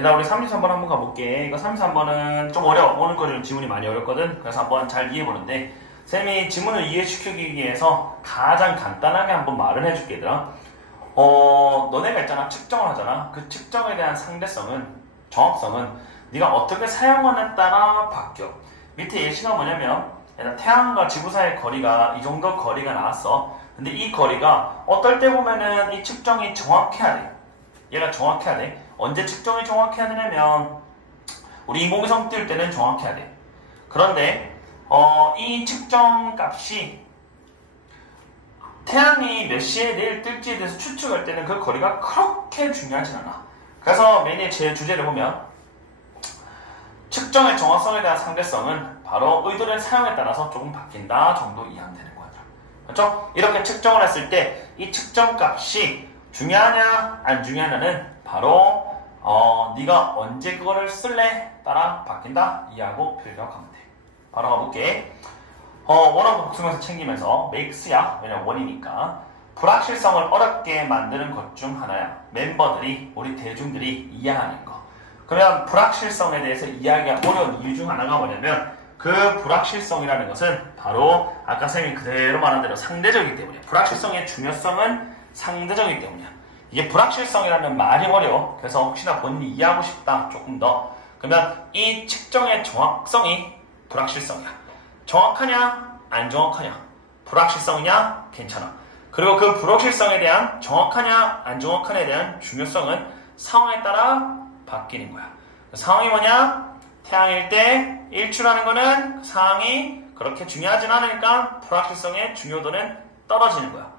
얘들아, 우리 33번 한번 가볼게. 이거 33번은 좀 어려워. 오늘 거는 지문이 많이 어렵거든. 그래서 한번 잘 이해해보는데, 쌤이 지문을 이해시키기 위해서 가장 간단하게 한번 말을 해줄게, 얘들아. 너네가 있잖아. 측정을 하잖아. 그 측정에 대한 상대성은, 정확성은 네가 어떻게 사용하느냐에 따라 바뀌어. 밑에 예시가 뭐냐면, 얘들아, 태양과 지구 사이의 거리가 이 정도 거리가 나왔어. 근데 이 거리가 어떨 때 보면은 이 측정이 정확해야 돼. 얘가 정확해야 돼. 언제 측정이 정확해야 되냐면 우리 인공위성 띄울 때는 정확해야 돼. 그런데 이 측정 값이 태양이 몇 시에 내일 뜰지에 대해서 추측할 때는 그 거리가 그렇게 중요하진 않아. 그래서 메인의 제 주제를 보면 측정의 정확성에 대한 상대성은 바로 의도된 사용에 따라서 조금 바뀐다 정도 이해하면 되는 거죠. 그렇죠? 이렇게 측정을 했을 때 이 측정 값이 중요하냐 안 중요하냐는 바로 네가 언제 그거를 쓸래 따라 바뀐다 이해하고 필기하면 돼. 바로 가볼게. 원어브 복수면서 챙기면서 makes야. 왜냐면 원이니까. 불확실성을 어렵게 만드는 것 중 하나야. 멤버들이 우리 대중들이 이해하는 거. 그러면 불확실성에 대해서 이해하기가 어려운 이유 중 하나가 뭐냐면 그 불확실성이라는 것은 바로 아까 쌤이 그대로 말한 대로 상대적이기 때문이야. 불확실성의 중요성은 상대적이기 때문이야. 이게 불확실성이라는 말이 어려워. 그래서 혹시나 본인이 이해하고 싶다 조금 더 그러면 이 측정의 정확성이 불확실성이야. 정확하냐 안 정확하냐 불확실성이냐 괜찮아. 그리고 그 불확실성에 대한 정확하냐 안 정확하냐에 대한 중요성은 상황에 따라 바뀌는 거야. 상황이 뭐냐? 태양일 때 일출하는 거는 상황이 그렇게 중요하진 않으니까 불확실성의 중요도는 떨어지는 거야.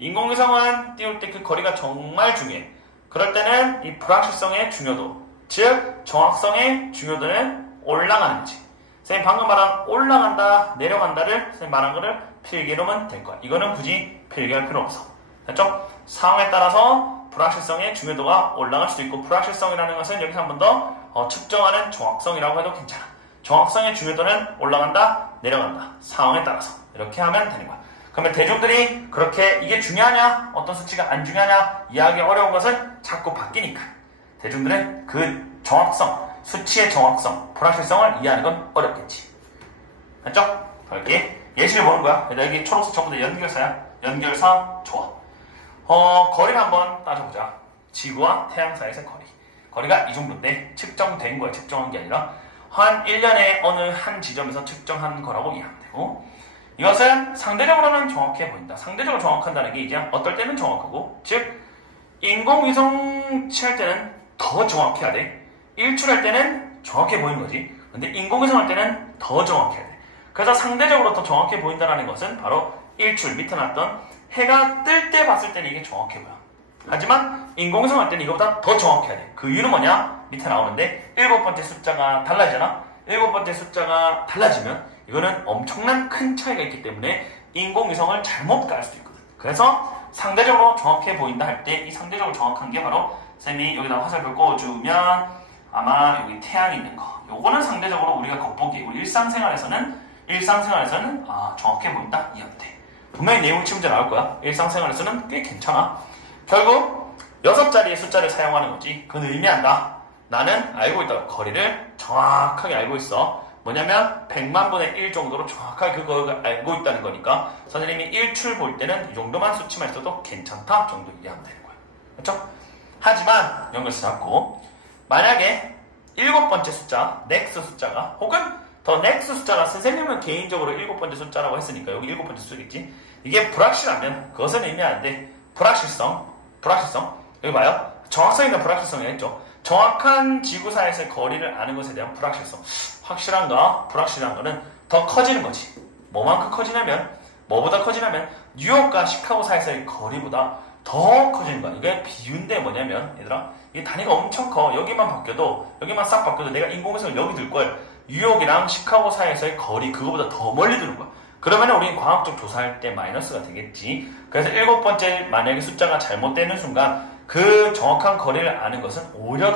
인공위성은 띄울 때 그 거리가 정말 중요해. 그럴 때는 이 불확실성의 중요도, 즉 정확성의 중요도는 올라가는 거지. 선생님 방금 말한 올라간다, 내려간다를 선생님 말한 거를 필기로만 될 거야. 이거는 굳이 필기할 필요 없어. 됐죠? 상황에 따라서 불확실성의 중요도가 올라갈 수도 있고 불확실성이라는 것은 여기서 한 번 더 측정하는 정확성이라고 해도 괜찮아. 정확성의 중요도는 올라간다, 내려간다. 상황에 따라서. 이렇게 하면 되는 거야. 그러면 대중들이 그렇게 이게 중요하냐, 어떤 수치가 안 중요하냐 이해하기 어려운 것은 자꾸 바뀌니까. 대중들은 그 정확성, 수치의 정확성, 불확실성을 이해하는 건 어렵겠지. 됐죠? 이렇게 예시를 보는 거야. 여기 초록색 전부 다 연결사야. 연결사 좋아. 거리를 한번 따져보자. 지구와 태양 사이의 거리. 거리가 이 정도인데 측정된 거야. 측정한 게 아니라 한 1년에 어느 한 지점에서 측정한 거라고 이해하면 되고 이것은 상대적으로는 정확해 보인다. 상대적으로 정확한다는 게 이제 어떨 때는 정확하고 즉 인공위성 칠할 때는 더 정확해야 돼. 일출할 때는 정확해 보이는 거지. 근데 인공위성 할 때는 더 정확해야 돼. 그래서 상대적으로 더 정확해 보인다는 것은 바로 일출 밑에 놨던 해가 뜰 때 봤을 때는 이게 정확해 보여. 하지만 인공위성 할 때는 이거보다 더 정확해야 돼. 그 이유는 뭐냐? 밑에 나오는데 7번째 숫자가 달라지잖아. 7번째 숫자가 달라지면 이거는 엄청난 큰 차이가 있기 때문에 인공위성을 잘못 깔 수도 있거든. 그래서 상대적으로 정확해 보인다 할 때 이 상대적으로 정확한 게 바로 쌤이 여기다 화살표 꽂으면 아마 여기 태양이 있는 거. 요거는 상대적으로 우리가 겉보기 우리 일상생활에서는 정확해 보인다 이해하면 돼. 분명히 내용 문제 나올 거야. 일상생활에서는 꽤 괜찮아. 결국 6자리의 숫자를 사용하는 거지. 그건 의미한다. 나는 알고 있다. 거리를 정확하게 알고 있어. 뭐냐면 100만 분의 1 정도로 정확하게 그걸 알고 있다는 거니까 선생님이 일출 볼 때는 이 정도만 수치만 있어도 괜찮다 정도 이해하면 되는 거야. 그렇죠? 하지만 연결해서 잡고 만약에 7번째 숫자, 넥스 숫자가 혹은 더 넥스 숫자가 선생님은 개인적으로 7번째 숫자라고 했으니까 여기 7번째 숫자겠지. 이게 불확실하면 그것은 의미하는데 불확실성 여기 봐요. 정확성이나 불확실성이 있죠. 정확한 지구사에서의 거리를 아는 것에 대한 불확실성. 확실한가 불확실한 거는 더 커지는 거지. 뭐만큼 커지냐면 뭐보다 커지냐면 뉴욕과 시카고 사이에서의 거리보다 더 커지는 거야. 이게 비유인데 뭐냐면 얘들아 이 단위가 엄청 커. 여기만 바뀌어도 여기만 싹 바뀌어도 내가 인공위성을 여기 둘걸 뉴욕이랑 시카고 사이에서의 거리 그거보다 더 멀리 두는 거야. 그러면 우리 과학적 조사할 때 마이너스가 되겠지. 그래서 7번째 만약에 숫자가 잘못되는 순간 그 정확한 거리를 아는 것은 오히려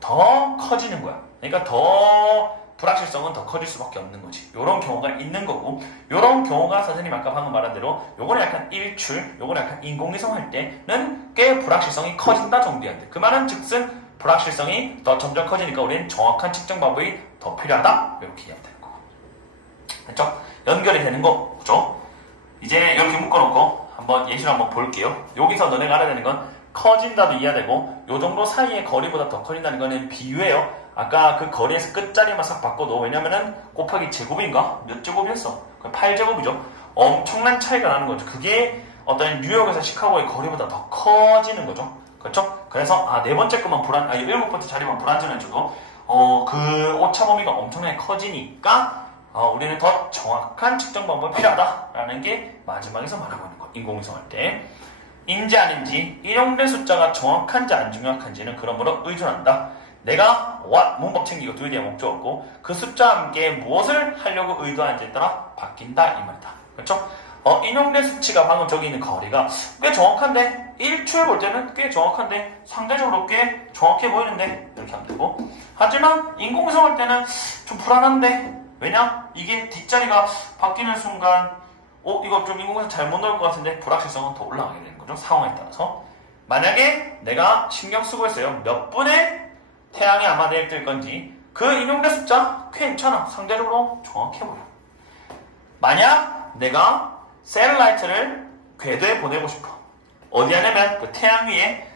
더 커지는 거야. 그러니까 더 불확실성은 더 커질 수밖에 없는 거지. 요런 경우가 있는 거고 요런 경우가 선생님 아까 방금 말한 대로 요거는 약간 일출, 요거는 약간 인공위성 할 때는 꽤 불확실성이 커진다 정도야 돼. 그 말은 즉슨 불확실성이 더 점점 커지니까 우리는 정확한 측정 방법이 더 필요하다. 이렇게 이해하면 되는 거고. 그렇죠? 연결이 되는 거, 그죠? 이제 이렇게 묶어놓고 한번 예시를 한번 볼게요. 여기서 너네가 알아야 되는 건 커진다도 이해되고 요 정도 사이의 거리보다 더 커진다는 거는 비유예요. 아까 그 거리에서 끝자리만 싹 바꿔도 왜냐면은 곱하기 제곱인가? 몇 제곱이었어? 8제곱이죠. 엄청난 차이가 나는 거죠. 그게 어떤 뉴욕에서 시카고의 거리보다 더 커지는 거죠. 그렇죠? 그래서 네 번째 것만 일곱 번째 자리만 불안전해져도 그 오차 범위가 엄청나게 커지니까 우리는 더 정확한 측정 방법이 필요하다라는 게 마지막에서 말하고 있는 거. 인공위성 할 때. 인지 아닌지 인용된 숫자가 정확한지 안 정확한지는 그러므로 의존한다. 내가 what 문법 챙기고 뒤에 대한 목적 없고 그 숫자와 함께 무엇을 하려고 의도하는지에 따라 바뀐다 이 말이다. 그렇죠? 인용된 수치가 방금 저기 있는 거리가 꽤 정확한데 1초에 볼 때는 꽤 정확한데 상대적으로 꽤 정확해 보이는데 이렇게 하면 되고 하지만 인공위성 할 때는 좀 불안한데 왜냐? 이게 뒷자리가 바뀌는 순간 이거 좀 인공위성 잘못 넣을 것 같은데 불확실성은 더 올라가게 되는 거죠. 상황에 따라서. 만약에 내가 신경 쓰고 있어요. 몇 분에 태양이 아마 내일 뜰 건지 그 인용된 숫자 괜찮아. 상대적으로 정확해 보여. 만약 내가 셀라이트를 궤도에 보내고 싶어. 어디 하냐면 그 태양 위에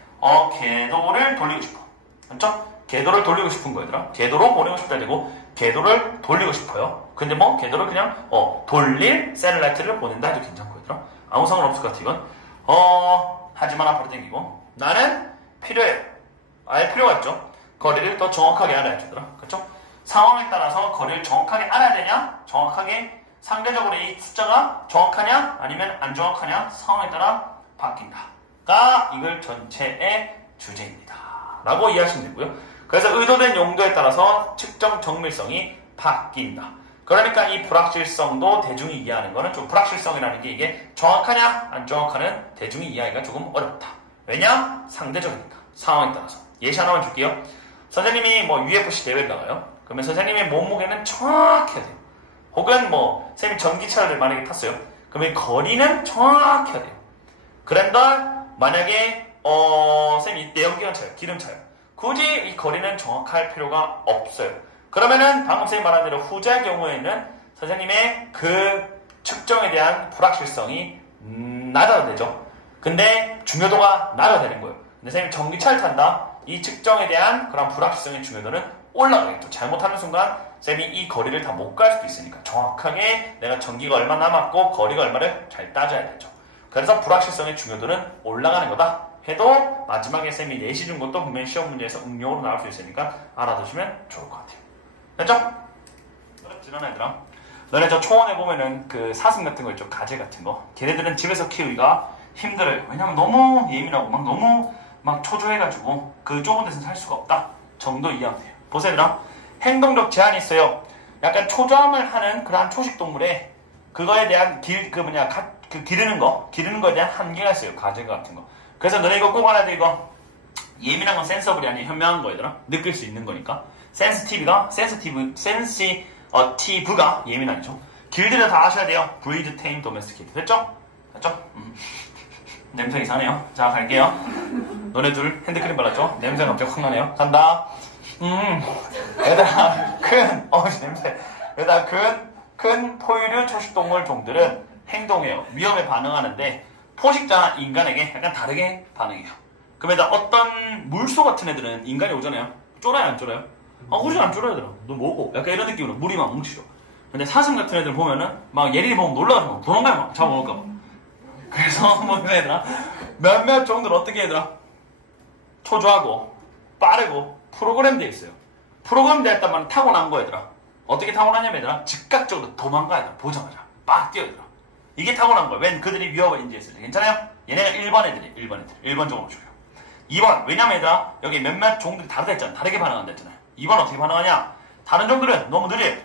궤도를 돌리고 싶어. 그렇죠? 궤도를 돌리고 싶은 거얘들아. 궤도로 보내고 싶다 되고 궤도를 돌리고 싶어요. 근데 뭐 궤도를 그냥 돌릴 셀라이트를 보낸다 해도 괜찮고 얘들아. 아무 상관없을 것 같아 이건. 하지만 앞으로 당기고 나는 필요해. 알 필요가 있죠. 거리를 더 정확하게 알아야죠 얘들아. 그렇죠? 상황에 따라서 거리를 정확하게 알아야 되냐? 정확하게 상대적으로 이 숫자가 정확하냐 아니면 안 정확하냐 상황에 따라 바뀐다가 이걸 전체의 주제입니다. 라고 이해하시면 되고요. 그래서 의도된 용도에 따라서 측정 정밀성이 바뀐다. 그러니까 이 불확실성도 대중이 이해하는 거는 좀 불확실성이라는 게 이게 정확하냐 안 정확하는 대중이 이해하기가 조금 어렵다. 왜냐? 상대적이니까. 상황에 따라서. 예시 하나만 줄게요. 선생님이 UFC 대회를 나가요. 그러면 선생님의 몸무게는 정확해야 돼요. 혹은 선생님이 전기차를 만약에 탔어요. 그러면 거리는 정확해야 돼요. 그런데 만약에 선생님이 내연기관 차요. 기름 차요. 굳이 이 거리는 정확할 필요가 없어요. 그러면은 방금 선생님 말한 대로 후자의 경우에는 선생님의 그 측정에 대한 불확실성이 낮아도 되죠. 근데 중요도가 낮아야 되는 거예요. 근데 선생님이 전기차를 탄다. 이 측정에 대한 그런 불확실성의 중요도는 올라가겠죠. 잘못하는 순간 쌤이 이 거리를 다 못 갈 수도 있으니까 정확하게 내가 전기가 얼마 남았고 거리가 얼마를 잘 따져야 되죠. 그래서 불확실성의 중요도는 올라가는 거다 해도 마지막에 쌤이 내시준 것도 분명히 시험 문제에서 응용으로 나올 수 있으니까 알아두시면 좋을 것 같아요. 됐죠? 어렵진 않아 얘들아. 너네 저 초원에 보면은 그 사슴 같은 거 있죠. 가재 같은 거. 걔네들은 집에서 키우기가 힘들어요. 왜냐면 너무 예민하고 너무 초조해가지고 그 좁은 데서는 살 수가 없다 정도 이해하면 돼요. 보세요 얘들아. 행동력 제한이 있어요. 약간 초조함을 하는 그러한 초식동물에 그거에 대한 기르는 거에 대한 한계가 있어요. 가재 같은 거. 그래서 너네 이거 꼭 알아야 돼. 이거 예민한 건 센서블이 아니라 현명한 거 얘들아. 느낄 수 있는 거니까. 센시티브가 예민하죠. 길들여 다 아셔야 돼요. 브리드, 테임, 도메스티케이트. 됐죠? 냄새 이상하네요. 자 갈게요. 너네 둘 핸드크림 발랐죠? 냄새 갑자기 확 나네요. 간다. 얘들아 큰 포유류 초식동물 종들은 행동해요. 위험에 반응하는데 포식자 인간에게 약간 다르게 반응해요. 그러면 어떤 물소 같은 애들은 인간이 오잖아요. 쫄아요 안 쫄아요? 우리는 안 쫄아요 얘들아. 너 뭐고? 약간 이런 느낌으로 물이 막 뭉치죠. 근데 사슴 같은 애들 보면은 예린이 보면 놀라가지고 도망가요. 잡아먹을까봐. 그래서 얘들아 몇몇 종들 어떻게 얘들아 초조하고 빠르고 프로그램 되어 있어요. 프로그램 되어 있단 말은 타고난 거 얘들아. 어떻게 타고나냐면 얘들아 즉각적으로 도망가야 돼. 보자마자 빡 뛰어 얘들아. 이게 타고난 거야. 웬 그들이 위협을 인지했을 때. 괜찮아요? 얘네가 1번 애들이 1번적으로 줘요. 2번 왜냐면 얘들아 여기 몇몇 종들이 다르다 했잖아. 다르게 반응한다 했잖아요. 2번 어떻게 반응하냐? 다른 종들은 너무 느려요.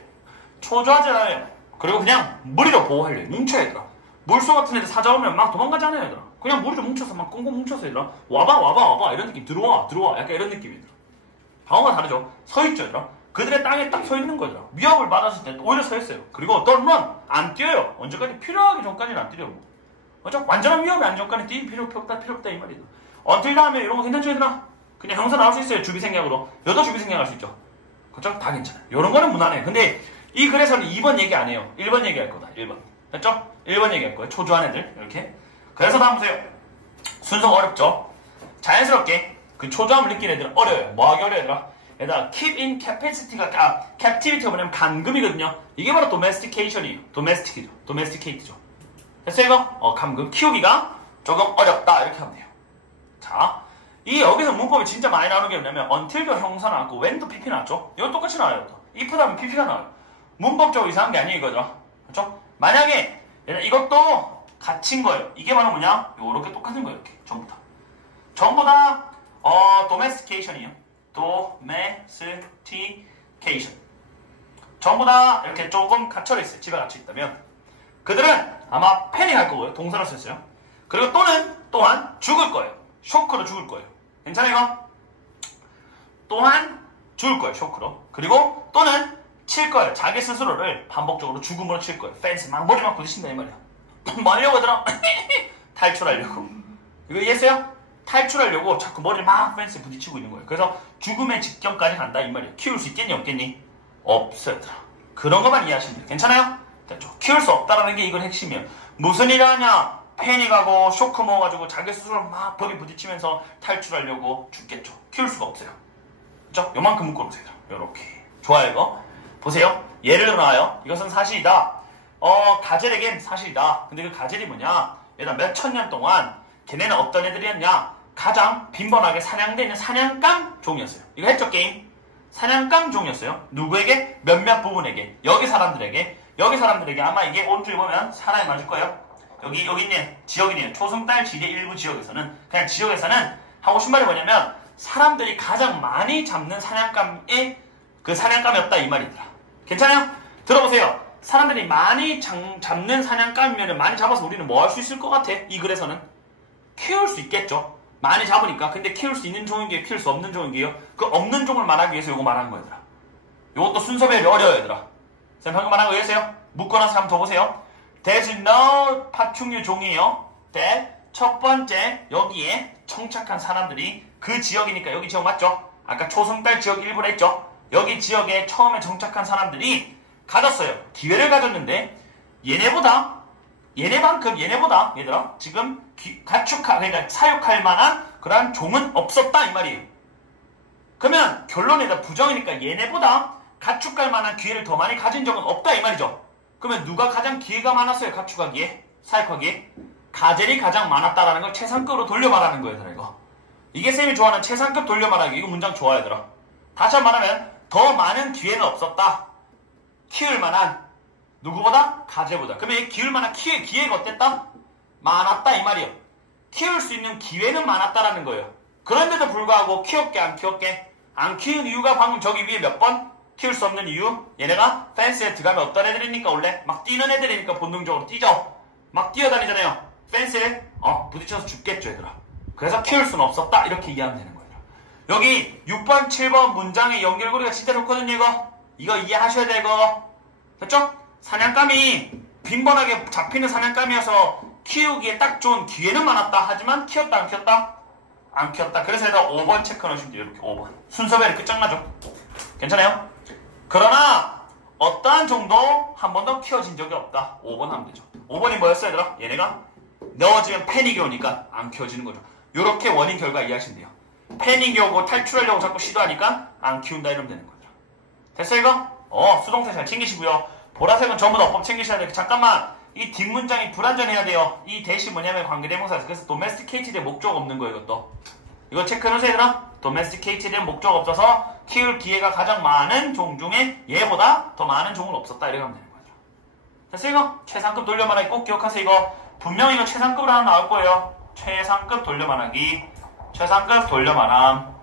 초조하지 않아요. 그리고 그냥 무리로 보호하려고 뭉쳐요 얘들아. 물소 같은 애들 찾아오면 막 도망가잖아요 얘들아. 그냥 무리로 뭉쳐서 막 꽁꽁 뭉쳐서 얘들아 와봐 이런 느낌. 들어와 약간 이런 느낌이더라. 방어가 다르죠. 서있죠 얘들아. 그들의 땅에 딱 서있는 거더라. 위협을 받았을 때 오히려 서있어요. 그리고 넌 안 뛰어요. 언제까지? 필요하기 전까지는 안 뛰려고. 완전한 위협이 안 전까지 뛸 필요 없다 이 말이다. 언틸 다음에 이런 거 괜찮죠 얘들아? 그냥 형사 나올 수 있어요. 주비 생략으로. 여도 주비 생략할 수 있죠. 그렇죠? 다 괜찮아요. 이런 거는 무난해요. 근데 이 글에서는 2번 얘기 안 해요. 1번 얘기할 거다. 1번. 됐죠? 1번 얘기할 거예요. 초조한 애들. 이렇게. 그래서 다음 보세요. 순서가 어렵죠? 자연스럽게 그 초조함을 느끼는 애들은 어려워요. 뭐하기 어려워요, 얘들아? 얘들아, keep in capacity가, captivity가 뭐냐면 감금이거든요. 이게 바로 domestication이에요. domesticate죠. 됐어요, 이거? 감금. 키우기가 조금 어렵다. 이렇게 하면 돼요. 자, 이 여기서 문법이 진짜 많이 나오는 게 뭐냐면 until도 형사 나왔고 when도 pp 나왔죠? 이거 똑같이 나와요. 또. if 다음에 pp가 나와요. 문법적으로 이상한 게 아니에요, 이거죠? 그렇죠? 만약에 이것도 갇힌 거예요. 이게 바로 뭐냐? 요렇게 똑같은 거예요. 이렇게 전부 다. 전부 다 domestication이에요. domestication. 전부 다 이렇게 조금 갇혀 있어요. 집에 갇혀 있다면 그들은 아마 패닉할 거고요. 동사로 썼어요. 그리고 또한 죽을 거예요. 쇼크로 죽을 거예요. 괜찮아요, 이거? 또한 죽을 거예요. 쇼크로. 그리고 또는 칠 거예요. 자기 스스로를 반복적으로 죽음으로 칠 거예요. 펜스 막 머리 막 부딪힌다 이 말이야. 뭐 하려고 하더라? 탈출하려고. 이거 이해했어요? 탈출하려고 자꾸 머리를 막 펜스에 부딪히고 있는 거예요. 그래서 죽음의 직경까지 간다 이 말이에요. 키울 수 있겠니 없겠니? 없어요. 그런 것만 이해하시면 돼요. 괜찮아요? 됐죠? 키울 수 없다라는 게 이건 핵심이에요. 무슨 일 하냐? 패닉하고 쇼크 먹어가지고 자기 스스로 막 벽에 부딪히면서 탈출하려고 죽겠죠. 키울 수가 없어요. 그죠? 요만큼 묶어보세요. 요렇게. 좋아요, 이거. 보세요. 예를 들어 나와요. 이것은 사실이다. 가젤에겐 사실이다. 근데 그 가젤이 뭐냐? 얘들 몇천 년 동안 걔네는 어떤 애들이었냐? 가장 빈번하게 사냥되는 사냥감 종이었어요. 이거 했죠, 게임? 사냥감 종이었어요. 누구에게? 몇몇 부분에게. 여기 사람들에게 아마 이게 오른쪽에 보면 사람이 맞을 거예요. 여기 있네. 지역이네요. 초승달 지대 일부 지역에서는 그냥 지역에서는 하고 싶은 말이 뭐냐면 사람들이 가장 많이 잡는 사냥감의 그 사냥감이었다 이 말이더라. 괜찮아요? 들어보세요. 사람들이 많이 잡는 사냥감이면 많이 잡아서 우리는 뭐 할 수 있을 것 같아? 이 글에서는 키울 수 있겠죠. 많이 잡으니까. 근데 키울 수 있는 종이게요? 키울 수 없는 종이게요? 그 없는 종을 말하기 위해서 요거 말하는 거야, 얘들아. 요것도 순서별이 어려워요, 얘들아. 쌤 방금 말한 거 이해했어요? 묶어놔서 한번 더 보세요. There's no 파충류 종이에요. that 첫 번째 여기에 정착한 사람들이 그 지역이니까 여기 지역 맞죠? 아까 초승달 지역 일부를 했죠? 여기 지역에 처음에 정착한 사람들이 가졌어요. 기회를 가졌는데 얘네보다 얘들아 지금 그러니까 사육할 만한 그러한 종은 없었다 이 말이에요. 그러면 결론에다 부정이니까 얘네보다 가축할 만한 기회를 더 많이 가진 적은 없다 이 말이죠. 그러면 누가 가장 기회가 많았어요? 가축하기에? 사육하기에? 가젤이 가장 많았다라는 걸 최상급으로 돌려 말하는 거예요, 얘들아, 이거. 이게 쌤이 좋아하는 최상급 돌려 말하기. 이거 문장 좋아요, 얘들아. 다시 한번 말하면 더 많은 기회는 없었다. 키울 만한 누구보다? 가젤보다. 그러면 이 키울 만한 기회가 어땠다? 많았다 이 말이에요. 키울 수 있는 기회는 많았다라는 거예요. 그런데도 불구하고 키웠게 안 키웠게? 안 키운 이유가 방금 저기 위에 몇 번? 키울 수 없는 이유? 얘네가 펜스에 들어가면 어떤 애들이니까 원래? 막 뛰는 애들이니까 본능적으로 뛰죠. 막 뛰어다니잖아요. 펜스에 부딪혀서 죽겠죠, 얘들아. 그래서 키울 수는 없었다. 이렇게 이해하면 되는 거예요. 여기 6번, 7번 문장의 연결고리가 진짜 좋거든요, 이거. 이거 이해하셔야 돼, 이거. 됐죠? 사냥감이 빈번하게 잡히는 사냥감이어서 키우기에 딱 좋은 기회는 많았다. 하지만 키웠다, 안 키웠다? 안 키웠다. 그래서 얘가 5번 체크 넣으시면 돼요, 이렇게 5번. 순서별이 끝장나죠? 괜찮아요? 그러나 어떠한 종도 한 번도 키워진 적이 없다. 5번 하면 되죠. 5번이 뭐였어요, 얘들아? 얘네가 넣어지면 패닉이 오니까 안 키워지는 거죠. 요렇게 원인 결과 이해하시면 돼요. 패닉이 오고 탈출하려고 자꾸 시도하니까 안 키운다 이러면 되는 거죠. 됐어 이거? 수동태 잘 챙기시고요. 보라색은 전부 다 어법 챙기셔야 돼요. 잠깐만, 이 뒷문장이 불완전해야 돼요. 이 대시 뭐냐면 관계대명사에서. 그래서 domesticated의 목적 없는 거예요, 이것도. 이거 체크해놓으세요, 얘들아. domesticated의 목적 없어서 키울 기회가 가장 많은 종 중에 얘보다 더 많은 종은 없었다. 이렇게 하면 되는 거죠. 됐어 이거? 최상급 돌려 말하기 꼭 기억하세요, 이거. 분명히 이거 최상급으로 하나 나올 거예요. 최상급 돌려 말하기. 최상급 돌려 말함.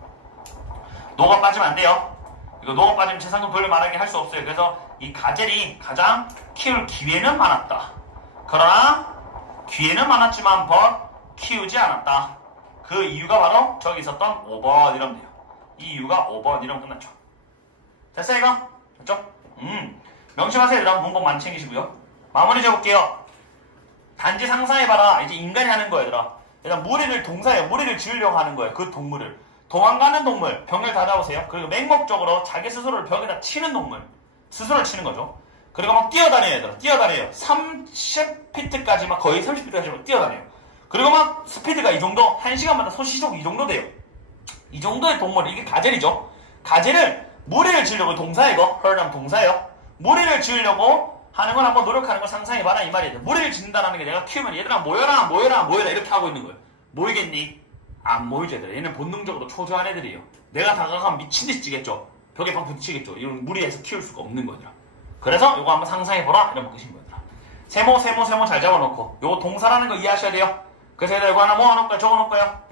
노가 빠지면 안 돼요. 이거 노가 빠지면 최상급 돌려 말하기 할 수 없어요. 그래서 이 가젤이 가장 키울 기회는 많았다. 그러나 기회는 많았지만 키우지 않았다. 그 이유가 바로 저기 있었던 5번 이러면 돼요. 이 이유가 5번 이러면 끝났죠. 됐어요 이거? 됐죠? 명심하세요. 얘들아. 문법 많이 챙기시고요. 마무리 지어볼게요. 단지 상상해봐라. 이제 인간이 하는 거야, 얘들아. 일단 무리를 동사예요. 무리를 지으려고 하는 거예요. 그 동물을. 도망가는 동물, 벽을 닫아보세요. 그리고 맹목적으로 자기 스스로를 벽에다 치는 동물, 스스로를 치는 거죠. 그리고 막 뛰어다녀요, 얘들아. 뛰어다녀요. 30피트까지 막 거의 30피트까지 막 뛰어다녀요. 그리고 막 스피드가 이 정도, 1시간마다 소시속 이 정도 돼요. 이 정도의 동물이, 이게 가젤이죠. 가젤을 무리를 지으려고, 동사예요, 이거. 헐남 동사예요. 무리를 지으려고 하는 건 한번 노력하는 걸 상상해봐라, 이 말이에요. 무리를 짓는다는 게 내가 키우면 얘들아 모여라, 모여라, 모여라 이렇게 하고 있는 거예요. 모이겠니? 안 모이죠, 얘들아. 얘는 본능적으로 초조한 애들이에요. 내가 다가가면 미친듯이 찌겠죠. 벽에 방 부딪히겠죠. 이런 무리해서 키울 수가 없는 거죠. 그래서 이거 한번 상상해보라, 이런 뜻인 거예요. 세모 잘 잡아놓고 요거 동사라는 거 이해하셔야 돼요. 그래서 얘들 이거 하나 모아놓을까요? 적어놓을까요?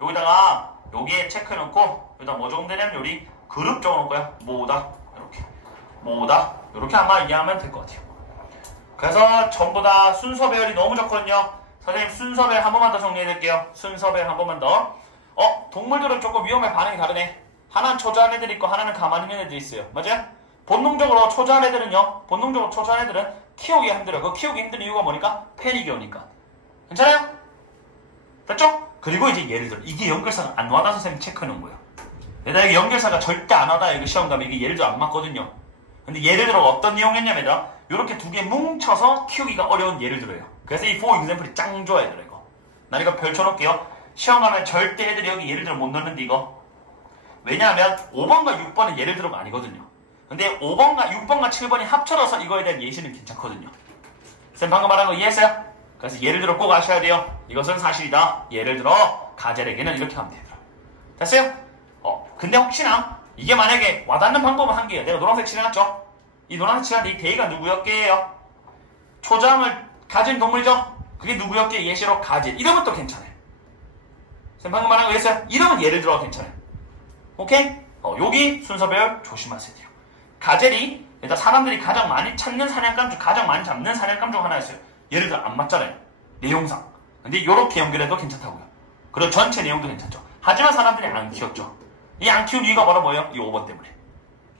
여기다가 여기에 체크해놓고 여기다 뭐 적으면 요리 그룹 적어놓을까요? 모으다 이렇게 아마 이해하면 될 것 같아요. 그래서 전부 다 순서 배열이 너무 좋거든요. 선생님 순서 배열 한 번만 더 정리해드릴게요. 순서 배열 한 번만 더. 동물들은 조금 위험에 반응이 다르네. 하나는 초조한 애들이 있고 하나는 가만히 있는 애들이 있어요. 맞아요? 본능적으로 초조한 애들은 키우기 힘들어요. 그 키우기 힘든 이유가 뭐니까? 패닉이 오니까. 괜찮아요? 됐죠? 그리고 이제 예를 들어 이게 연결사가 안 와다 선생님 체크해놓은 거예요. 내가 이게 연결사가 절대 안 와다 이거 시험 가면 이게 예를 들어 안 맞거든요. 근데 예를 들어 어떤 내용이었냐면 이렇게 두 개 뭉쳐서 키우기가 어려운 예를 들어요. 그래서 이 for example이 짱 좋아요, 얘들아. 이거 난 이거 펼쳐놓을게요. 시험 가면 절대 애들이 여기 예를 들어 못 넣는데 이거 왜냐하면 5번과 6번은 예를 들어가 아니거든요. 근데 5번과 6번과 7번이 합쳐져서 이거에 대한 예시는 괜찮거든요. 쌤 방금 말한 거 이해했어요? 그래서 예를 들어 꼭 아셔야 돼요. 이것은 사실이다. 예를 들어 가젤에게는 이렇게 하면 되더라. 됐어요? 근데 혹시나 이게 만약에 와닿는 방법은 한 개예요. 내가 노란색 칠해놨죠? 이 노란색 칠한데 이 대의가 누구였게요? 초장을 가진 동물이죠? 그게 누구였게? 예시로 가젤. 이러면 또 괜찮아요. 쌤 방금 말한 거 이해했어요? 이러면 예를 들어가 괜찮아요. 오케이? 여기 순서배열 조심하세요. 가젤이 일단 사람들이 가장 많이 찾는 사냥감 중 가장 많이 잡는 사냥감 중 하나였어요. 예를 들어 안 맞잖아요. 내용상. 근데 이렇게 연결해도 괜찮다고요. 그리고 전체 내용도 괜찮죠. 하지만 사람들이 안 키웠죠. 이 안 키운 이유가 뭐예요? 이 5번 때문에.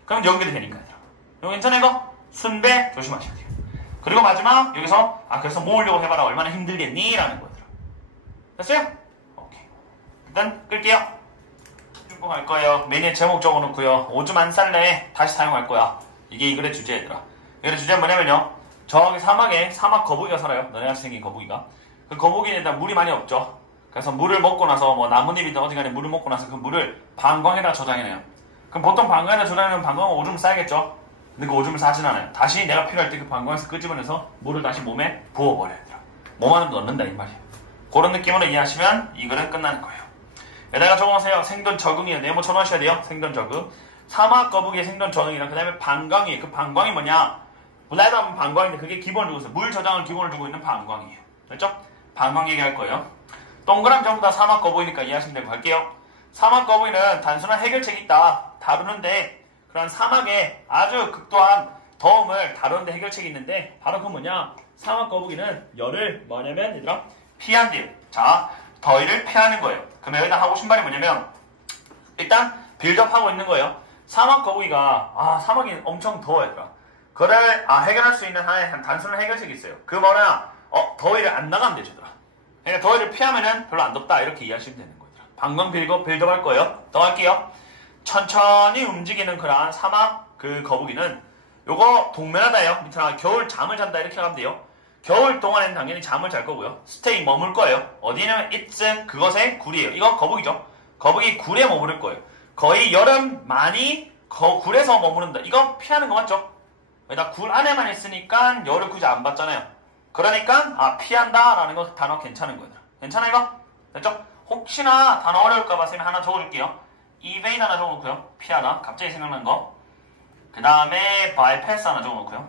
그럼 연결이 되니까 얘들아. 이거 괜찮아요 이거? 순배 조심하셔야 돼요. 그리고 마지막 여기서 그래서 모으려고 해봐라 얼마나 힘들겠니? 라는 거더라. 됐어요? 오케이. 일단 끌게요. 할 거예요. 메뉴에 제목 적어놓고요. 오줌 안 쌀래 다시 사용할 거야. 이게 이 글의 주제 얘들아. 이 글의 주제는 뭐냐면요. 저기 사막에 사막 거북이가 살아요. 너네같이 생긴 거북이가. 그 거북이는 일단 물이 많이 없죠. 그래서 물을 먹고 나서 뭐 나뭇잎이든 어디간에 물을 먹고 나서 그 물을 방광에다 저장해놔요. 그럼 보통 방광에다 저장해놓으면 방광은 오줌을 싸야겠죠. 근데 그 오줌을 싸진 않아요. 다시 내가 필요할 때 그 방광에서 끄집어내서 물을 다시 몸에 부어버려야 돼요. 몸 안에 넣는다 이 말이에요. 그런 느낌으로 이해하시면 이 글은 끝나는 거예요. 여기다가 적어놓으세요. 생존 적응이에요. 네모 쳐놓으셔야 돼요. 생존 적응. 사막 거북이의 생존 적응이랑 그 다음에 방광이에요. 그 방광이 뭐냐? 블라이드 하면 방광인데 그게 기본을 두고 있어요. 물 저장을 기본을 두고 있는 방광이에요. 됐죠? 방광 얘기할 거예요. 동그라미 전부 다 사막 거북이니까 이해하시면 되고 갈게요. 사막 거북이는 단순한 해결책이 있다. 다루는데 그런 사막에 아주 극도한 더움을 다루는데 해결책이 있는데 바로 그 뭐냐? 사막 거북이는 열을 뭐냐면 얘들아 피한대요. 자, 더위를 피하는 거예요. 그럼 여기다 하고 싶은 말이 뭐냐면 일단 빌드업하고 있는 거예요. 사막 거북이가 사막이 엄청 더워 얘들아. 그걸 해결할 수 있는 하나의 단순한 해결책이 있어요. 그 뭐냐? 더위를 안 나가면 되죠 얘들아. 그러니까 더위를 피하면은 별로 안 덥다 이렇게 이해하시면 되는 거예요. 방광 빌드업 할 거예요. 더 할게요. 천천히 움직이는 그러한 사막 그 거북이는 요거 동면하다예요. 밑에 겨울 잠을 잔다 이렇게 하면 돼요. 겨울 동안에는 당연히 잠을 잘 거고요. 스테이 머물 거예요. 어디냐면 it's 그것의 굴이에요. 이거 거북이죠. 거북이 굴에 머무를 거예요. 거의 여름 많이 굴에서 머무른다. 이거 피하는 거 맞죠? 여기다 굴 안에만 있으니까 열을 굳이 안 받잖아요. 그러니까 피한다 라는 거 단어 괜찮은 거예요. 괜찮아 이거? 됐죠? 혹시나 단어 어려울까봐 쌤이 하나 적어줄게요. evade 하나 적어놓고요. 피하다. 갑자기 생각난 거. 그 다음에 bypass 하나 적어놓고요.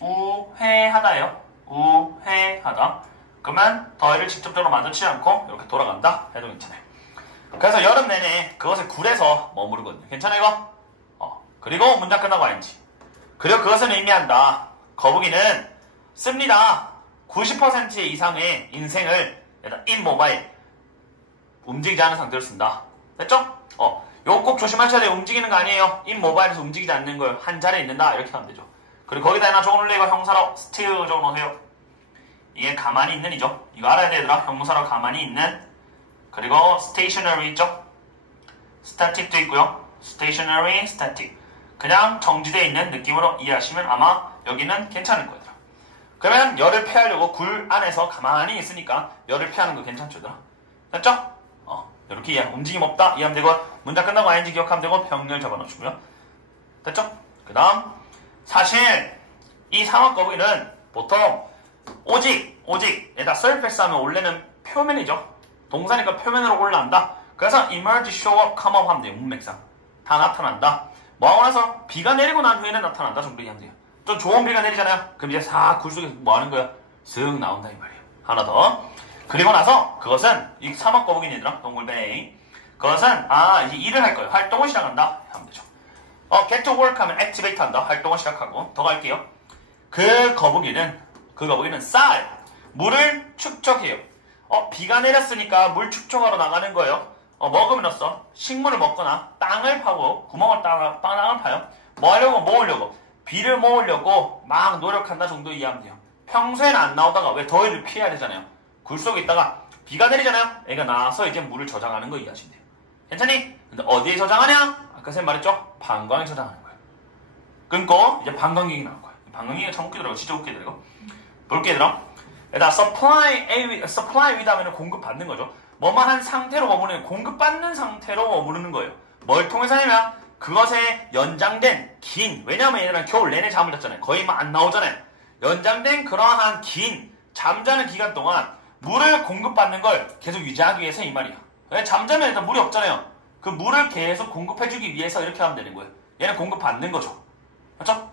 우회하다예요. 우회하다. 그러면 더위를 직접적으로 마주치지 않고 이렇게 돌아간다 해도 괜찮아요. 그래서 여름 내내 그것을 굴에서 머무르거든요. 괜찮아요 이거? 그리고 문장 끝나고 ing. 그리고 그것은 의미한다. 거북이는 씁니다. 90% 이상의 인생을 인모바일 움직이지 않은 상태로 쓴다. 됐죠? 요거 꼭 조심하셔야 돼요. 움직이는 거 아니에요. 인모바일에서 움직이지 않는 걸 한 자리에 있는다 이렇게 하면 되죠. 그리고 거기다 하나 적어놓을래 이거 형사로 still 적어놓으세요. 이게 가만히 있는 이죠. 이거 알아야 돼 얘들아. 형사로 가만히 있는. 그리고 stationary 있죠. static도 있고요. stationary, static. 그냥 정지되어 있는 느낌으로 이해하시면 아마 여기는 괜찮을 거예요. 그러면 열을 피하려고 굴 안에서 가만히 있으니까 열을 피하는 거 괜찮죠, 얘들아? 됐죠? 이렇게 이해. 움직임 없다 이해하면 되고 문장 끝나고 ing 기억하면 되고 병렬 적어놓으시고요. 됐죠? 그 다음 사실 이 상황거북이는 보통 오직에다 surface 하면 원래는 표면이죠. 동사니까 표면으로 올라간다. 그래서 emerge, show up, come up 하면 돼요. 문맥상 다 나타난다. 뭐하고 나서 비가 내리고 난 후에는 나타난다 정도 이해하면 돼요. 좀 좋은 비가 내리잖아요. 그럼 이제 싹 굴 속에서 뭐 하는 거야? 쓱 나온다 이 말이에요. 하나 더. 그리고 나서 그것은 이 사막거북이니들아 동굴뱅이 그것은 이제 일을 할 거예요. 활동을 시작한다 하면 되죠. get to work 하면 activate 한다. 활동을 시작하고 더 갈게요. 그 거북이는 쌓아요. 물을 축적해요. 비가 내렸으니까 물 축적하러 나가는 거예요. 먹음으로써 식물을 먹거나 땅을 파고 구멍을 땅을 파요. 뭐 하려고? 모으려고. 비를 모으려고 막 노력한다 정도 이해하면 돼요. 평소에는 안 나오다가 왜 더위를 피해야 되잖아요. 굴 속에 있다가 비가 내리잖아요. 애가 나와서 이제 물을 저장하는 거 이해하시면 돼요. 괜찮니? 근데 어디에 저장하냐? 아까 쌤 말했죠? 방광에 저장하는 거예요. 끊고 이제 방광기기 나올 거예요. 방광기기가 참 웃기더라고. 진짜 웃기더라고. 볼게 얘들아. 일단 supply with 하면 공급받는 거죠. 뭐만 한 상태로 머무르는 공급받는 상태로 머무르는 거예요. 뭘 통해서 하냐면 그것에 연장된 긴 왜냐하면 얘들은 겨울 내내 잠을 잤잖아요. 거의 막 안 나오잖아요. 연장된 그러한 긴 잠자는 기간 동안 물을 공급받는 걸 계속 유지하기 위해서 이 말이야. 왜? 잠자면 일단 물이 없잖아요. 그 물을 계속 공급해주기 위해서 이렇게 하면 되는 거예요. 얘는 공급받는 거죠. 그렇죠?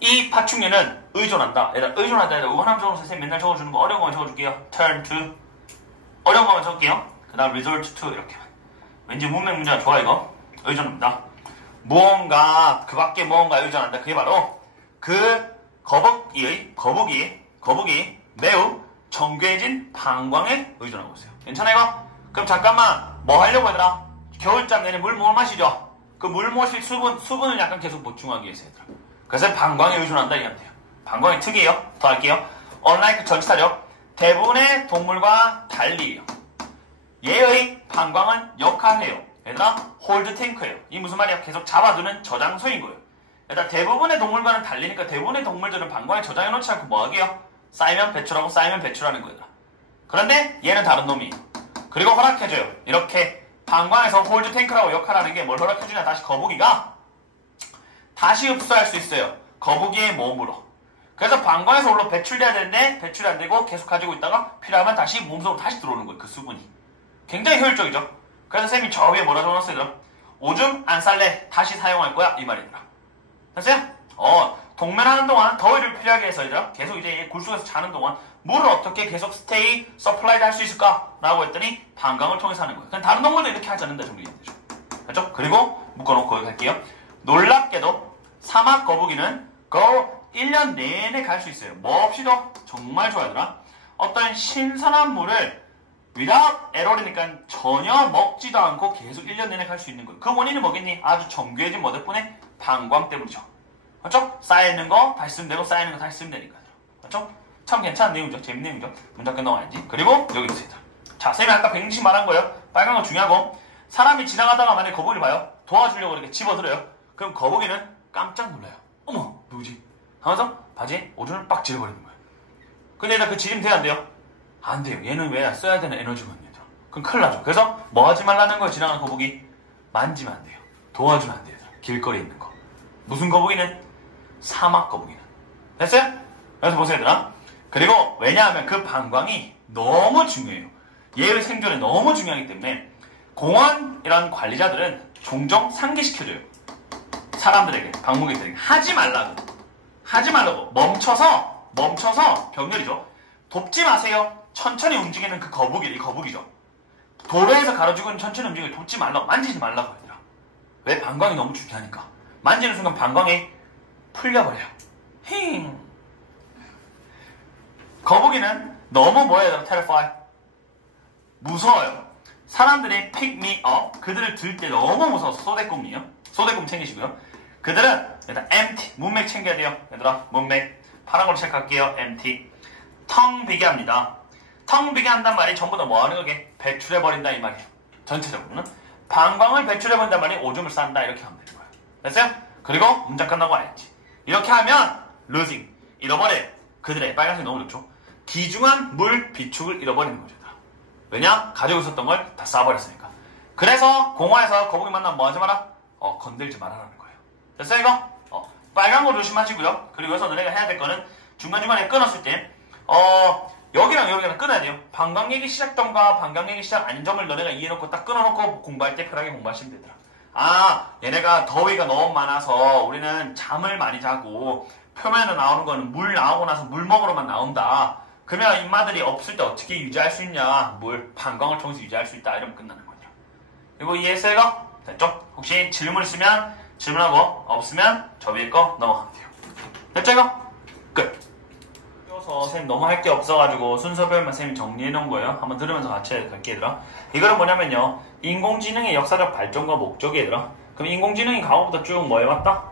이 파충류는 의존한다. 얘들아 의존한다. 의원함 적어서 선생님 맨날 적어주는 거 어려운 거만 적어줄게요. turn to 어려운 거만 적을게요. 그 다음 resort to 이렇게만. 왠지 문맥 문제가 좋아 이거. 의존합니다. 무언가 그 밖에 무언가 의존한다. 그게 바로 그 거북이 매우 정교해진 방광에 의존하고 있어요. 괜찮아 이거? 그럼 잠깐만 뭐 하려고 얘들아? 겨울잠 내내 물 못 마시죠? 그 물 마실 수분을 약간 계속 보충하기 위해서 얘들아. 그래서 방광에 의존한다 이해하면 돼요. 방광이 특이해요. 더 할게요. unlike 전치사죠. 대부분의 동물과 달리예요. 얘의 방광은 역할해요. 얘들아 홀드 탱크예요. 이 무슨 말이야? 계속 잡아두는 저장소인 거예요. 얘들아 대부분의 동물과는 달리니까 대부분의 동물들은 방광에 저장해놓지 않고 뭐 하게요? 쌓이면 배출하고 쌓이면 배출하는 거예요. 그런데 얘는 다른 놈이에요. 그리고 허락해줘요. 이렇게 방광에서 홀드 탱크라고 역할하는 게 뭘 허락해주냐? 다시 거북이가 다시 흡수할 수 있어요. 거북이의 몸으로. 그래서 방광에서 물론 배출돼야 되는데 배출이 안 되고 계속 가지고 있다가 필요하면 다시 몸속으로 다시 들어오는 거예요. 그 수분이. 굉장히 효율적이죠. 그래서 쌤이 저 위에 뭐라 적어놨어요? 오줌 안 쌀래. 다시 사용할 거야. 이 말이더라. 됐어요? 동면하는 동안 더위를 피하기 위해서 얘들아 계속 이제 굴 속에서 자는 동안 물을 어떻게 계속 스테이 서플라이드 할 수 있을까? 라고 했더니 방광을 통해서 하는 거예요. 그냥 다른 동물도 이렇게 하지 않는다 정도 이해되죠. 그렇죠? 그리고 묶어놓고 갈게요. 놀랍게도 사막 거북이는 1년 내내 갈 수 있어요. 뭐 없이도 정말 좋아요 얘들아. 어떤 신선한 물을 without error이니까 전혀 먹지도 않고 계속 1년 내내 갈 수 있는 거예요. 그 원인은 뭐겠니? 아주 정교해진 뭐 덕분에 방광 때문이죠. 그렇죠? 쌓여있는 거 다시 쓰면 되고 쌓이는 거 다시 쓰면 되니까요. 그렇죠? 참 괜찮은 내용이죠. 재밌는 내용이죠. 문장 끝나와야지. 그리고 여기 있습니다. 자, 쌤이 아까 100씩 말한 거예요. 빨간 거 중요하고 사람이 지나가다가 만약에 거북이를 봐요. 도와주려고 이렇게 집어들어요. 그럼 거북이는 깜짝 놀라요. 어머 누구지? 하면서 바지에 오줌을 빡 지려버리는 거예요. 근데 그 지름 돼야 안 돼요? 안 돼요. 얘는 왜 써야 되는 에너지거든요. 그럼 큰일 나죠. 그래서 뭐 하지 말라는 거예요. 지나가는 거북이 만지면 안 돼요. 도와주면 안 돼요. 길거리에 있는 거. 무슨 거북이는? 사막 거북이는. 됐어요? 그래서 보세요 얘들아. 그리고 왜냐하면 그 방광이 너무 중요해요. 얘의 생존에 너무 중요하기 때문에 공원이란 관리자들은 종종 상기시켜줘요. 사람들에게, 방문객들에게 하지 말라고 멈춰서 병렬이죠. 돕지 마세요. 천천히 움직이는 그 거북이죠. 도로에서 가로지고 있는 천천히 움직이는 돕지 말라고, 만지지 말라고 하더라. 왜? 방광이 너무 중요하니까. 만지는 순간 방광이 풀려버려요. 힝. 거북이는 너무 뭐예요? terrify. 무서워요. 사람들이 pick me up. 그들을 들 때 너무 무서워서 소대꿈이에요. 소대꿈 챙기시고요. 그들은 일단 empty. 문맥 챙겨야 돼요. 얘들아 문맥. 파란 걸로 체크할게요. empty. 텅 비게 합니다. 텅 비게 한단 말이 전부 다 뭐 하는 거게? 배출해버린다 이 말이에요. 전체적으로는. 방광을 배출해본단 말이 오줌을 싼다 이렇게 하면 되는 거예요. 됐어요? 그리고 문장 끝나고 와야지. 이렇게 하면 losing, 잃어버려. 그들의 빨간색 너무 좋죠. 귀중한 물 비축을 잃어버리는 거죠. 왜냐? 가지고 있었던 걸 다 쏴버렸으니까. 그래서 공원에서 거북이 만나면 뭐 하지 마라? 건들지 말아라는 거예요. 됐어요 이거? 빨간 거 조심하시고요. 그리고 여기서 너네가 해야 될 거는 중간중간에 끊었을 때 여기랑 여기랑 끊어야 돼요. 방광 얘기 시작점과 방광 얘기 시작 아닌 점을 너네가 이해해놓고 딱 끊어놓고 공부할 때 편하게 공부하시면 되더라. 아, 얘네가 더위가 너무 많아서 우리는 잠을 많이 자고 표면에 나오는 거는 물 나오고 나서 물 먹으러만 나온다. 그러면 인마들이 없을 때 어떻게 유지할 수 있냐? 물, 방광을 통해서 유지할 수 있다. 이러면 끝나는 거죠. 그리고 이해했어요 이거? 됐죠? 혹시 질문 있으면 질문하고 없으면 저 위에 거 넘어가면 돼요. 됐죠 이거? 끝. 선생님 너무 할 게 없어가지고 순서별만 선생님이 정리해놓은 거예요. 한번 들으면서 같이 갈게 얘들아. 이거는 뭐냐면요. 인공지능의 역사적 발전과 목적이 얘들아. 그럼 인공지능이 과거부터 쭉 뭐 해왔다?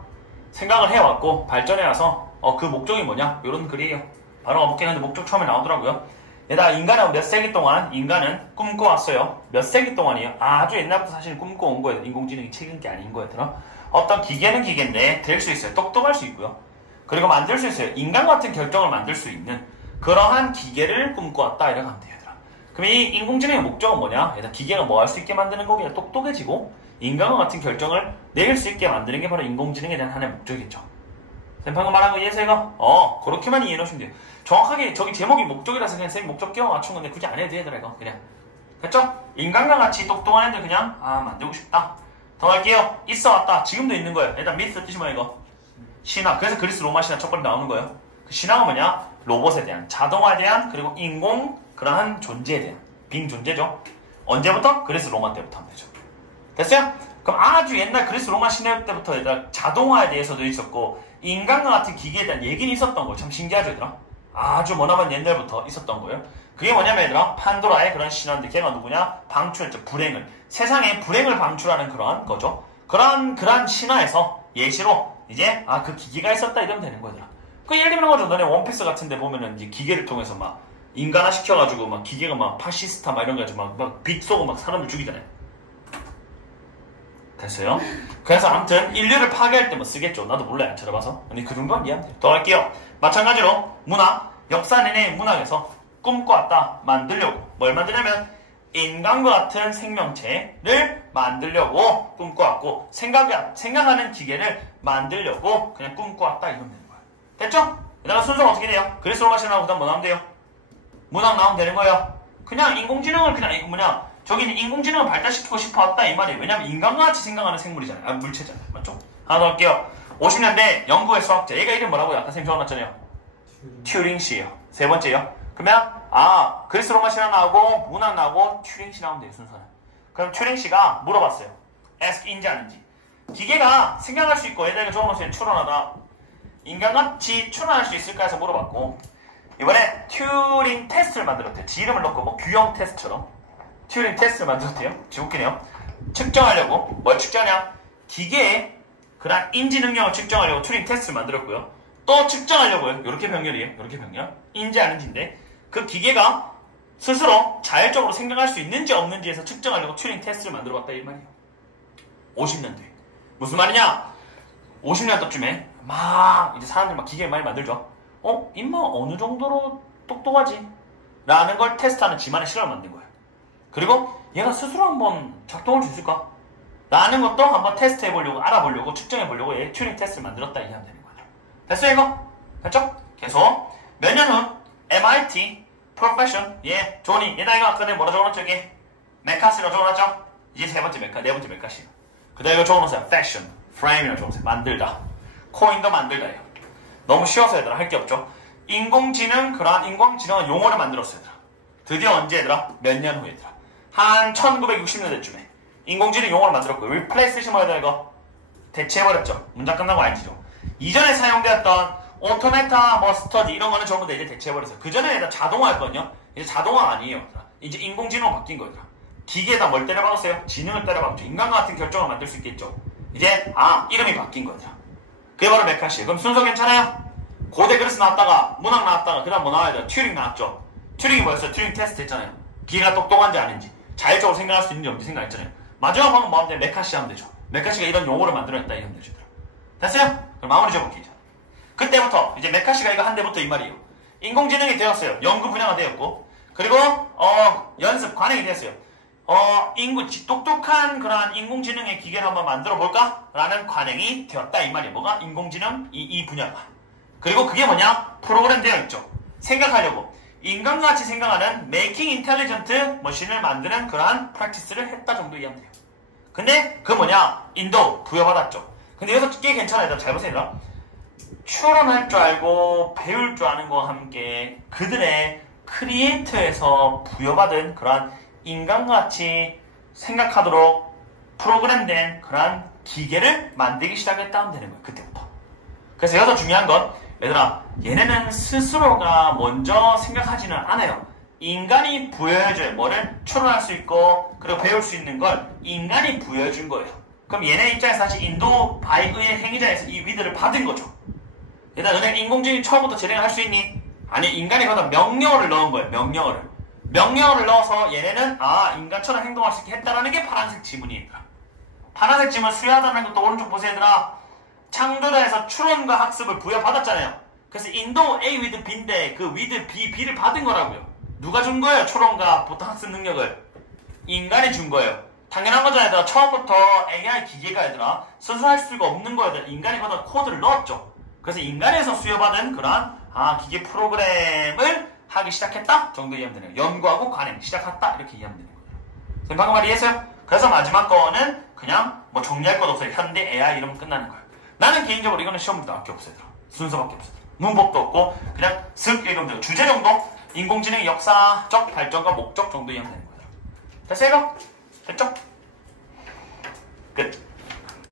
생각을 해왔고 발전해와서 그 목적이 뭐냐? 이런 글이에요. 바로 가볼게. 근데 목적 처음에 나오더라고요. 얘들아 인간은 몇 세기 동안 인간은 꿈꿔왔어요. 몇 세기 동안이에요. 아주 옛날부터 사실 꿈꿔온 거예요. 인공지능이 책임 게 아닌 거였더라. 어떤 기계는 기계인데 될 수 있어요. 똑똑할 수 있고요. 그리고 만들 수 있어요. 인간 같은 결정을 만들 수 있는 그러한 기계를 꿈꿔왔다 이렇게 하면 돼요. 얘들아. 그럼 이 인공지능의 목적은 뭐냐? 얘들아 기계가 뭐 할 수 있게 만드는 거기에 똑똑해지고 인간과 같은 결정을 내릴 수 있게 만드는 게 바로 인공지능에 대한 하나의 목적이죠. 쌤 방금 말한 거 이해해서 이거? 그렇게만 이해해 놓으시면 돼요. 정확하게 저기 제목이 목적이라서 그냥 쌤 목적 끼워 맞춘 건데 굳이 안 해도 되더라 이거 그냥. 됐죠? 인간과 같이 똑똑한 애들 그냥 만들고 싶다. 더 할게요. 있어 왔다. 지금도 있는 거예요. 일단 미스 뜻이 뭐야 이거? 신화. 그래서 그리스 로마 신화 첫 번째 나오는 거예요. 그 신화가 뭐냐? 로봇에 대한, 자동화에 대한, 그리고 인공 그러한 존재에 대한 빙 존재죠. 언제부터? 그리스 로마 때부터 하면 되죠. 됐어요? 그럼 아주 옛날 그리스 로마 신화 때부터 얘들아 자동화에 대해서도 있었고 인간과 같은 기계에 대한 얘기는 있었던 거예요. 참 신기하죠 얘들아? 아주 머나먼 옛날부터 있었던 거예요. 그게 뭐냐면 얘들아 판도라의 그런 신화인데 걔가 누구냐? 방출했죠. 불행을. 세상에 불행을 방출하는 그러한 거죠. 그러한 신화에서 예시로 이제 그 기계가 있었다 이러면 되는 거더라. 그 예를 들면 거죠. 너네 원피스 같은데 보면은 이제 기계를 통해서 막 인간화 시켜가지고 막 기계가 막 파시스타 막 이런 거 가지고 막 빛 쏘고 막 사람을 죽이잖아요. 됐어요? 그래서 아무튼 인류를 파괴할 때 뭐 쓰겠죠. 나도 몰라요. 안 찾아봐서. 근데 그 정도는 이해하면 돼요. 더 할게요. 마찬가지로 문학, 역사 내내 문학에서 꿈꿔왔다 만들려고 뭘 만드냐면 인간과 같은 생명체를 만들려고 꿈꿔왔고 생각하는 기계를 만들려고 그냥 꿈꿔왔다 이러면 되는 거예요. 됐죠? 그다음에 순서가 어떻게 돼요? 그리스 로마 신화가 그다음 뭐 나오면 돼요? 문학 나오면 되는 거예요. 그냥 인공지능을 그냥 뭐냐 저기는 인공지능을 발달시키고 싶어왔다 이 말이에요. 왜냐면 인간과 같이 생각하는 생물이잖아요. 물체잖아요. 맞죠? 하나 더 할게요. 50년대 영국의 수학자 얘가 이름 뭐라고요? 아까 선생님 적어놨잖아요. 튜링 씨예요. 세 번째요. 그러면 그리스 로마 신화 나오고 문학 나오고 튜링 씨 나오면 돼요. 순서는. 그럼 튜링 씨가 물어봤어요. ask인지 아닌지. 기계가 생각할 수 있고 얘들에게 적어놓으세요. 추론하다. 인간같이 추론할 수 있을까 해서 물어봤고 이번에 튜링 테스트를 만들었대요. 지 이름을 넣고 뭐 규형 테스트처럼 튜링 테스트를 만들었대요. 지웃기네요. 측정하려고 뭘 측정하냐? 기계의 그런 인지 능력을 측정하려고 튜링 테스트를 만들었고요. 또 측정하려고요. 이렇게 병렬이에요. 이렇게 병렬. 인지 아닌지인데 그 기계가 스스로 자율적으로 생각할 수 있는지 없는지에서 측정하려고 튜링 테스트를 만들어봤다 이 말이에요. 50년대. 무슨 말이냐? 50년대쯤에 막 이제 사람들이 막 기계를 많이 만들죠. 인마 어느 정도로 똑똑하지? 라는 걸 테스트하는 지만의 실험을 만든 거예요. 그리고 얘가 스스로 한번 작동할 수 있을까? 라는 것도 한번 테스트해보려고 알아보려고 측정해보려고 얘 튜링 테스트를 만들었다 이해하면 되는 거죠. 됐어요 이거? 됐죠? 계속 몇 년 후 MIT 프로페션 조니 얘다 이거 아까 내가 뭐라 적어놨죠 이게? 메카시라고 적어놨죠? 이제 네 번째 메카시 그 다음에 이거 적어놓으세요. 패션 프레임이라고 적어놓으세요. 만들다 코인도 만들다예요. 너무 쉬워서 얘들아 할 게 없죠. 그러한 인공지능은 용어를 만들었어요 얘들아. 드디어 언제 얘들아? 몇 년 후에 얘들아 한 1960년대쯤에 인공지능 용어를 만들었고 replace시 뭐야 이거? 대체해버렸죠. 문장 끝나고 알지죠. 이전에 사용되었던 오토메타, 스터디 이런 거는 전부 다 이제 대체해버렸어요. 그 전에 얘들 자동화였거든요. 이제 자동화 아니에요. 이제 인공지능으로 바뀐 거예요. 기계에다 뭘 때려박았어요? 지능을 때려박았죠. 인간과 같은 결정을 만들 수 있겠죠. 이제 이름이 바뀐 거죠. 그게 바로 메카시예요. 그럼 순서 괜찮아요? 고대 그리스 나왔다가 문학 나왔다가 그 다음 뭐 나와야 돼요? 튜링 나왔죠. 튜링이 뭐였어요? 튜링 테스트 했잖아요. 기계가 똑똑한지 아닌지 자율적으로 생각할 수 있는지 없는지 생각했잖아요. 마지막 방법 뭐 하면 돼? 메카시 하면 되죠. 메카시가 이런 용어를 만들어냈다 이러면 되죠. 됐어요? 그럼 마무리 지어볼게요. 그때부터 이제 메카시가 이거 한 대부터 이 말이에요. 인공지능이 되었어요. 연구 분야가 되었고, 그리고 연습 관행이 되었어요. 똑똑한 그러한 인공지능의 기계를 한번 만들어 볼까? 라는 관행이 되었다 이 말이에요. 뭐가? 인공지능 이 분야가. 그리고 그게 뭐냐? 프로그램 되어 있죠. 생각하려고 인간같이 생각하는 메이킹 인텔리전트 머신을 만드는 그러한 프랙티스를 했다 정도 이해하면 돼요. 근데 그 뭐냐? 인도 부여받았죠. 근데 여기서 꽤 괜찮아요. 얘들아 잘 보세요. 얘들아. 추론할 줄 알고 배울 줄 아는 거와 함께 그들의 크리에이터에서 부여받은 그러한 인간같이 생각하도록 프로그램된 그러한 기계를 만들기 시작했다면 되는 거예요. 그때부터. 그래서 여기서 중요한 건 얘들아 얘네는 스스로가 먼저 생각하지는 않아요. 인간이 부여해줘요. 뭐를 추론할 수 있고 그리고 배울 수 있는 걸 인간이 부여해준 거예요. 그럼 얘네 입장에서 사실 인도 바이의 행위자에서 이 위드를 받은 거죠. 얘들아 너네 인공지능이 처음부터 진행을 할 수 있니? 아니 인간이 거기다 명령어를 넣은 거예요. 명령어를 넣어서 얘네는 인간처럼 행동할 수 있게 했다라는 게 파란색 지문이에요. 파란색 지문 수여하다는 것도 오른쪽 보세요 얘들아. 창조자에서 추론과 학습을 부여받았잖아요. 그래서 인도 A with B인데 그 with B를 받은 거라고요. 누가 준 거예요? 추론과 보통 학습 능력을 인간이 준 거예요. 당연한 거잖아요 얘들아. 처음부터 AI 기계가 얘들아 스스로 할 수가 없는 거예요. 인간이 거기다 코드를 넣었죠. 그래서 인간에서 수여받은 그러한 기계 프로그램을 하기 시작했다 정도 이해하면 되네요. 연구하고 관행 시작했다 이렇게 이해하면 되는 거예요. 선생님 방금 말 이해했어요? 그래서 마지막 거는 그냥 뭐 정리할 것 없어요. 현대 AI 이러면 끝나는 거예요. 나는 개인적으로 이거는 시험도 밖에 없어요. 순서밖에 없어요. 문법도 없고 그냥 슥 읽으면 돼요. 주제 정도 인공지능의 역사적 발전과 목적 정도 이해하면 되는 거예요. 됐어요 이거? 됐죠? 끝.